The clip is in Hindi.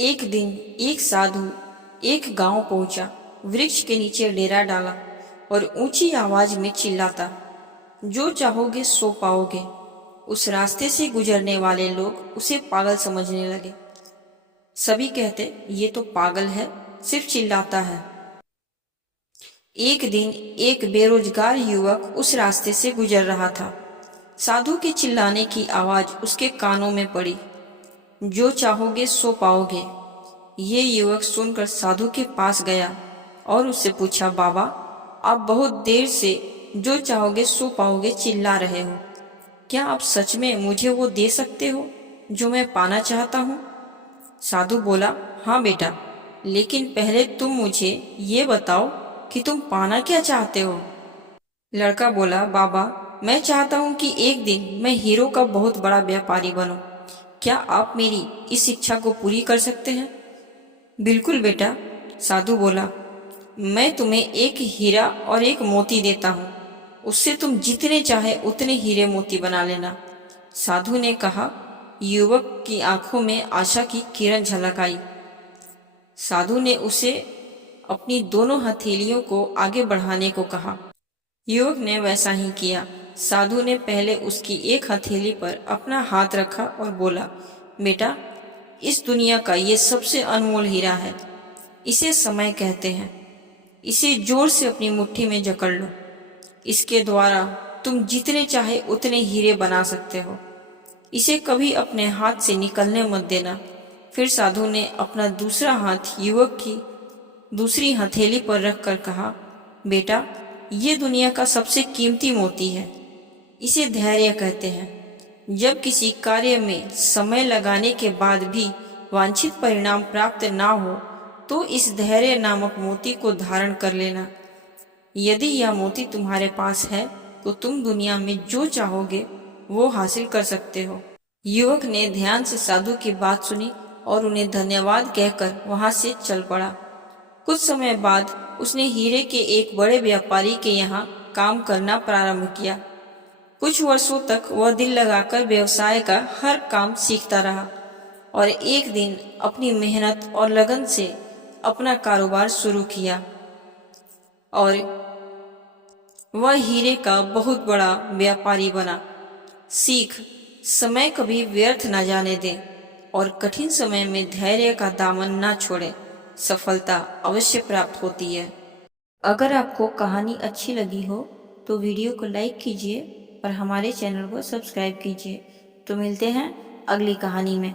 एक दिन एक साधु एक गांव पहुंचा, वृक्ष के नीचे डेरा डाला और ऊंची आवाज में चिल्लाता, जो चाहोगे सो पाओगे। उस रास्ते से गुजरने वाले लोग उसे पागल समझने लगे। सभी कहते, ये तो पागल है, सिर्फ चिल्लाता है। एक दिन एक बेरोजगार युवक उस रास्ते से गुजर रहा था। साधु के चिल्लाने की आवाज उसके कानों में पड़ी, जो चाहोगे सो पाओगे। ये युवक सुनकर साधु के पास गया और उससे पूछा, बाबा, आप बहुत देर से जो चाहोगे सो पाओगे चिल्ला रहे हो। क्या आप सच में मुझे वो दे सकते हो जो मैं पाना चाहता हूँ? साधु बोला, हाँ बेटा, लेकिन पहले तुम मुझे ये बताओ कि तुम पाना क्या चाहते हो। लड़का बोला, बाबा, मैं चाहता हूँ कि एक दिन मैं हीरो का बहुत बड़ा व्यापारी बनूं। क्या आप मेरी इस इच्छा को पूरी कर सकते हैं? बिल्कुल बेटा, साधु बोला, मैं तुम्हें एक हीरा और एक मोती देता हूँ। उससे तुम जितने चाहे उतने हीरे मोती बना लेना। साधु ने कहा। युवक की आंखों में आशा की किरण झलक आई। साधु ने उसे अपनी दोनों हथेलियों को आगे बढ़ाने को कहा। युवक ने वैसा ही किया। साधु ने पहले उसकी एक हथेली पर अपना हाथ रखा और बोला, बेटा, इस दुनिया का ये सबसे अनमोल हीरा है। इसे समय कहते हैं। इसे जोर से अपनी मुट्ठी में जकड़ लो। इसके द्वारा तुम जितने चाहे उतने हीरे बना सकते हो। इसे कभी अपने हाथ से निकलने मत देना। फिर साधु ने अपना दूसरा हाथ युवक की दूसरी हथेली पर रखकर कहा, बेटा, ये दुनिया का सबसे कीमती मोती है। इसे धैर्य कहते हैं। जब किसी कार्य में समय लगाने के बाद भी वांछित परिणाम प्राप्त ना हो तो इस धैर्य नामक मोती को धारण कर लेना। यदि यह मोती तुम्हारे पास है तो तुम दुनिया में जो चाहोगे वो हासिल कर सकते हो। युवक ने ध्यान से साधु की बात सुनी और उन्हें धन्यवाद कहकर वहां से चल पड़ा। कुछ समय बाद उसने हीरे के एक बड़े व्यापारी के यहाँ काम करना प्रारंभ किया। कुछ वर्षों तक वह दिल लगाकर व्यवसाय का हर काम सीखता रहा और एक दिन अपनी मेहनत और लगन से अपना कारोबार शुरू किया और वह हीरे का बहुत बड़ा व्यापारी बना। सीख, समय कभी व्यर्थ न जाने दें और कठिन समय में धैर्य का दामन न छोड़ें। सफलता अवश्य प्राप्त होती है। अगर आपको कहानी अच्छी लगी हो तो वीडियो को लाइक कीजिए और हमारे चैनल को सब्सक्राइब कीजिए। तो मिलते हैं अगली कहानी में।